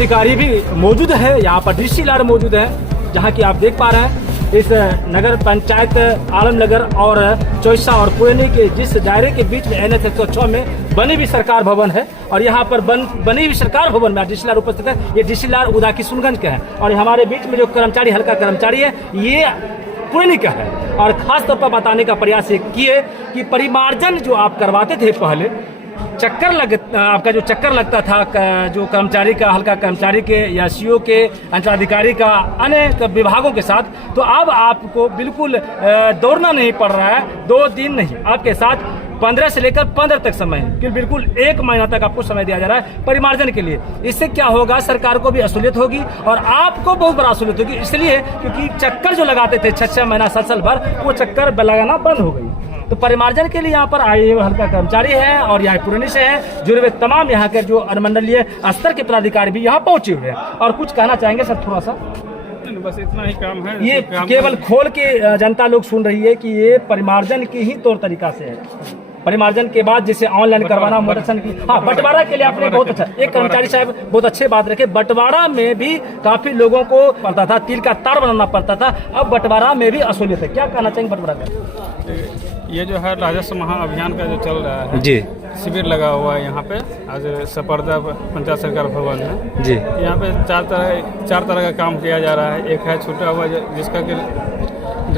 अधिकारी भी मौजूद है, यहाँ पर डीसी लाड मौजूद है, जहाँ की आप देख पा रहे हैं इस नगर पंचायत आलमनगर और चौसा और पुरानी के जिस दायरे के बीच में NH 106 में बनी हुई सरकार भवन है और यहाँ पर बनी हुई सरकार भवन में डीसी लाड उपस्थित है। ये डीसी लाड उदा किशुनगंज का है और हमारे बीच में जो कर्मचारी हल्का कर्मचारी है ये पुरानी का है और खास तौर पर बताने का प्रयास ये किए कि परिमार्जन जो आप करवाते थे पहले आपका जो चक्कर लगता था जो कर्मचारी का हल्का कर्मचारी के या CO के अंचलाधिकारी का अन्य विभागों के साथ, तो अब आपको बिल्कुल दौड़ना नहीं पड़ रहा है। 2 दिन नहीं, आपके साथ 15 से लेकर 15 तक समय कि बिल्कुल 1 महीना तक आपको समय दिया जा रहा है परिमार्जन के लिए। इससे क्या होगा, सरकार को भी असुलियत होगी और आपको बहुत बड़ा असुलियत होगी, इसलिए क्योंकि चक्कर जो लगाते थे 6 महीना 7 साल भर, वो चक्कर लगाना बंद हो गई। तो परिमार्जन के लिए यहाँ पर आए हुए हल्का कर्मचारी हैं और यहाँ पुरानी से हैं, जुड़े हुए तमाम यहाँ के जो अनुमंडलीय स्तर के पदाधिकारी भी यहाँ पहुंचे हुए हैं। और कुछ कहना चाहेंगे सर थोड़ा सा? बस इतना ही काम है। ये केवल खोल के जनता लोग सुन रही है कि ये परिमार्जन की ही तौर तरीका से है। परिमार्जन के बाद जैसे ऑनलाइन करवाना मोटेशन की, हाँ बंटवारा के लिए आपने बहुत अच्छा, एक कर्मचारी साहब बहुत अच्छे बात रखे, बंटवारा में भी काफी लोगों को पड़ता था, तिल का तार बनाना पड़ता था, अब बंटवारा में भी असुलियत है। क्या कहना चाहेंगे बंटवारा में? ये जो है राजस्व महाअभियान का जो चल रहा है जी, शिविर लगा हुआ है यहाँ पे, आज सपर्दा पंचायत सरकार भवन है जी। यहाँ पे चार तरह का काम किया जा रहा है। एक है छूटा हुआ जिसका कि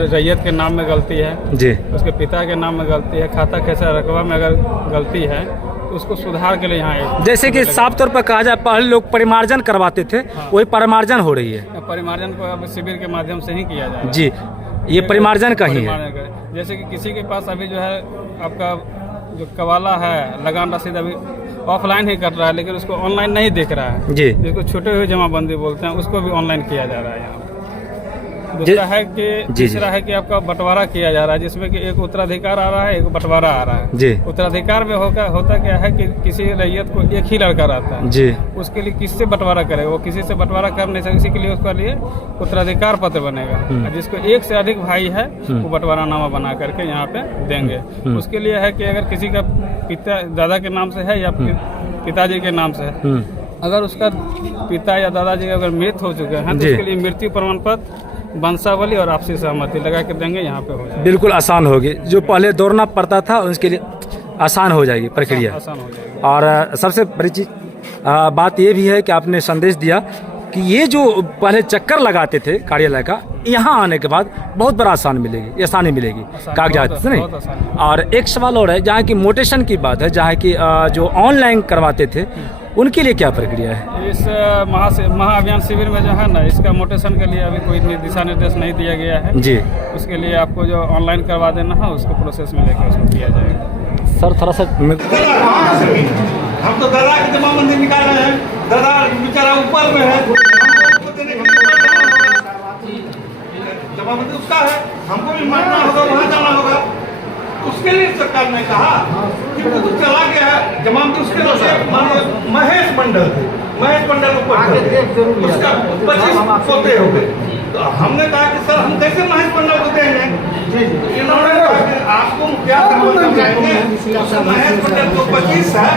रैयत के नाम में गलती है जी, उसके पिता के नाम में गलती है, खाता कैसा रकबा में अगर गलती है तो उसको सुधार के लिए यहाँ जैसे कि साफ तौर पर कहा जाए पहले लोग परिमार्जन करवाते थे, वही परिमार्जन हो रही है। परिमार्जन को अब शिविर के माध्यम से ही किया जा रहा है। जी, ये परिमार्जन का ही है। जैसे कि किसी के पास अभी जो है आपका जो कवाला है लगान रसीद अभी ऑफलाइन ही कर रहा है, लेकिन उसको ऑनलाइन नहीं देख रहा है जी, जिसको छूटे हुए जमाबंदी बोलते हैं, उसको भी ऑनलाइन किया जा रहा है यहाँ। दूसरा है कि तीसरा है कि आपका बंटवारा किया जा रहा है, जिसमें कि एक उत्तराधिकार आ रहा है, एक बंटवारा आ रहा है। जी, उत्तराधिकार में होता क्या है कि किसी रैयत को एक ही लड़का रहता है जी, उसके लिए किससे बंटवारा करे, वो किसी से बंटवारा कर नहीं सकते, इसी के लिए उसके लिए उत्तराधिकार पत्र बनेगा। जिसको एक से अधिक भाई है वो बंटवारा नामा बना करके यहाँ पे देंगे। उसके लिए है कि अगर किसी का दादा के नाम से है या पिताजी के नाम से है, अगर उसका पिता या दादाजी अगर मृत हो चुके हैं तो उसके लिए मृत्यु प्रमाण पत्र, वंशावली और आपसी सहमति लगा कर देंगे, यहाँ पे हो जाएगा। बिल्कुल आसान होगी, जो पहले दौड़ना पड़ता था उसके लिए आसान हो जाएगी प्रक्रिया। आसान हो जाएगी। और सबसे बड़ी चीज बात ये भी है कि आपने संदेश दिया कि ये जो पहले चक्कर लगाते थे कार्यालय का, यहाँ आने के बाद बहुत बड़ा आसानी मिलेगी कागजात से नहीं। और एक सवाल और है, जहाँ की मोटेशन की बात है, जहाँ की जो ऑनलाइन करवाते थे उनके लिए क्या प्रक्रिया है? इस महाअभियान शिविर में जो है ना, इसका मोटेशन के लिए अभी कोई दिशा निर्देश नहीं दिया गया है जी। उसके लिए आपको जो ऑनलाइन करवा देना है उसको प्रोसेस में लेकर उसको किया जाएगा। सर थोड़ा सा हम तो दादा की जमाबंदी निकाल रहे हैं, दादा बेचारा ऊपर में है, जमाबंदी उसका है, हमको भी मानना होगा, वहाँ जाना होगा। उसके लिए सरकार ने कहा कि वो तो चला गया है, जमानत उसके महेश मंडल ऊपर उसका 25 पोते हो गए। तो हमने कहा कि सर हम कैसे महेश मंडल को देंगे? इन्होंने कहा कि आपको क्या महेश मंडल को 25 है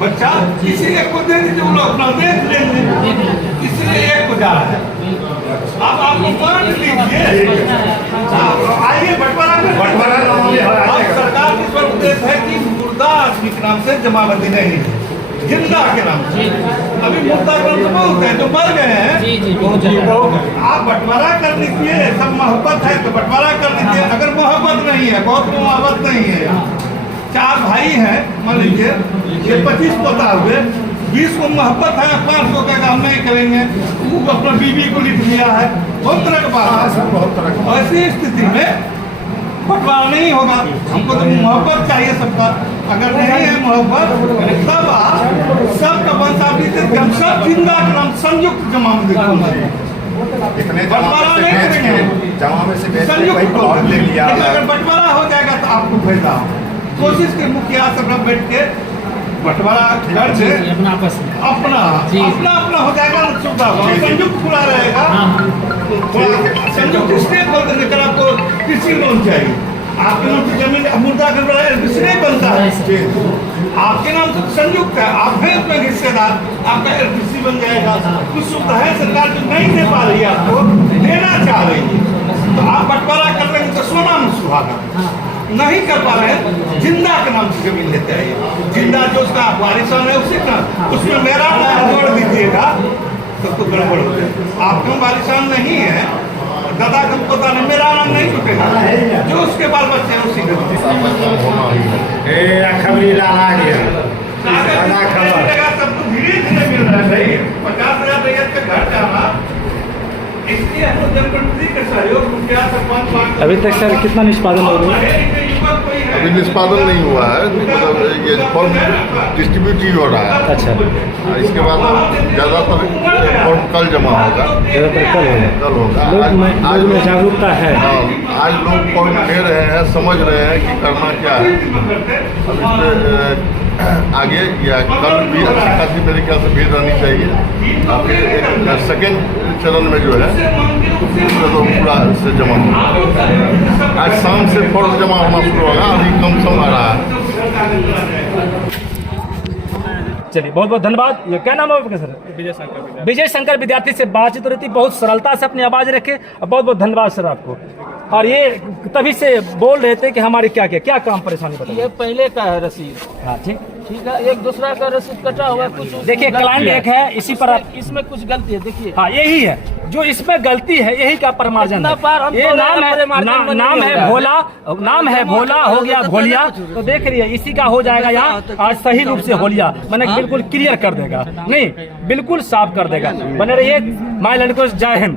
बच्चा, किसी एक को दे दीजिए, वो लोग अपना देख लेंगे, इसलिए एक को जा रहा है। अब आपको बांट लीजिए, आइए बंटवारा सरकार की स्वर उद्देश्य है कि मुर्दा आदमी के नाम से जमाबंदी नहीं है, जिंदा के नाम से। अभी मुर्दा के नाम से बहुत है जो मर गए हैं, आप बंटवारा कर लीजिए। सब मोहब्बत है तो बंटवारा कर लीजिए। अगर मोहब्बत नहीं है, बहुत मोहब्बत नहीं है, 4 भाई हैं मान लीजिए, ये 25 पोता हुए, 20 को मोहब्बत है, 500 का काम नहीं करेंगे, वो अपना बीवी को लिख लिया है, बहुत तरह का बात है, बहुत तरह का। ऐसी स्थिति में बंटवारा नहीं होगा। हमको तो मोहब्बत चाहिए सबका, अगर नहीं है मोहब्बत सबका वंशावली से सब जिंदा का नाम संयुक्त जमाबंदी बंटवारा नहीं करेंगे, संयुक्त ले लिया। अगर बंटवारा हो जाएगा तो आपको फायदा। कोशिश के मुखिया सब बैठ के बंटवारा कर दे, अपना हो जाएगा ना, सुविधा संयुक्त खुला रहेगा। संयुक्त स्टेट होल्डर लेकर आपको कृषि लोन चाहिए, आपके नाम से जमीन मुर्दा कर रहा है, किसी नहीं बनता है। आपके नाम से संयुक्त है, आप हैं उसमें हिस्सेदार, आपका एलपीसी बन जाएगा। कुछ सुविधा है सरकार जो नहीं दे पा रही है, आपको देना चाह रही है, तो आप बंटवारा कर रहे हैं तो सोना में सुहागा। नहीं कर पा रहे हैं, जिंदा के नाम से जमीन लेते हैं। जिंदा जो उसका वारिसान है उसी का, उसमें मेरा नाम जोड़ दीजिएगा तो गड़बड़ हो जाए। आपका वारिसान नहीं है, दादा का पता नहीं, मेरा नाम नहीं छुटेगा, जो उसके बाल बच्चे हैं उसी का सब तो धीरे धीरे मिल रहा है। सही 50,000 रैयत का घर जाना, इसलिए हम लोग जनप्रतिनिधि के सहयोग मुखिया सरपंच। अभी तक सर कितना निष्पादन हो गया? अभी निष्पादन नहीं हुआ है, मतलब ये फॉर्म डिस्ट्रीब्यूट ही हो रहा है। अच्छा, इसके बाद ज़्यादातर फॉर्म कल जमा होगा। ज़्यादातर कल होगा। कल होगा। आज में जागरूकता है। आज लोग फॉर्म ले रहे हैं, समझ रहे हैं कि करना क्या है। अब इसमें आगे या कल भी अच्छी खासी मेरे ख्याल से भीड़ रहनी चाहिए। फिर सेकेंड चरण में जो है तो पूरा से जमा होगा। आज शाम से फॉर्म जमा होना शुरू होगा, अभी कम सम आ रहा है। चलिए, बहुत बहुत धन्यवाद। ये क्या नाम है आपका सर? विजय शंकर विद्यार्थी से बातचीत हो रही थी, बहुत सरलता से अपनी आवाज रखे। बहुत बहुत धन्यवाद सर आपको। और ये तभी से बोल रहे थे कि हमारी क्या काम परेशानी बताइए। ये पहले का है रसीद। हाँ, ठीक ठीक है, एक दूसरा का रसीद कटा हुआ कुछ। देखिए, क्लाइंट एक है, इसी पर आप इसमें कुछ गलती है, देखिए। हाँ, यही है जो इसमें गलती है, यही का परमार्जन है। ये नाम है भोला हो गया भोलिया, तो देख रही है इसी का हो जाएगा यहाँ आज सही रूप से होलिया, मैंने बिल्कुल क्लियर कर देगा, नहीं बिल्कुल साफ कर देगा। बने रहिए, माय लड़कों, जय हिंद।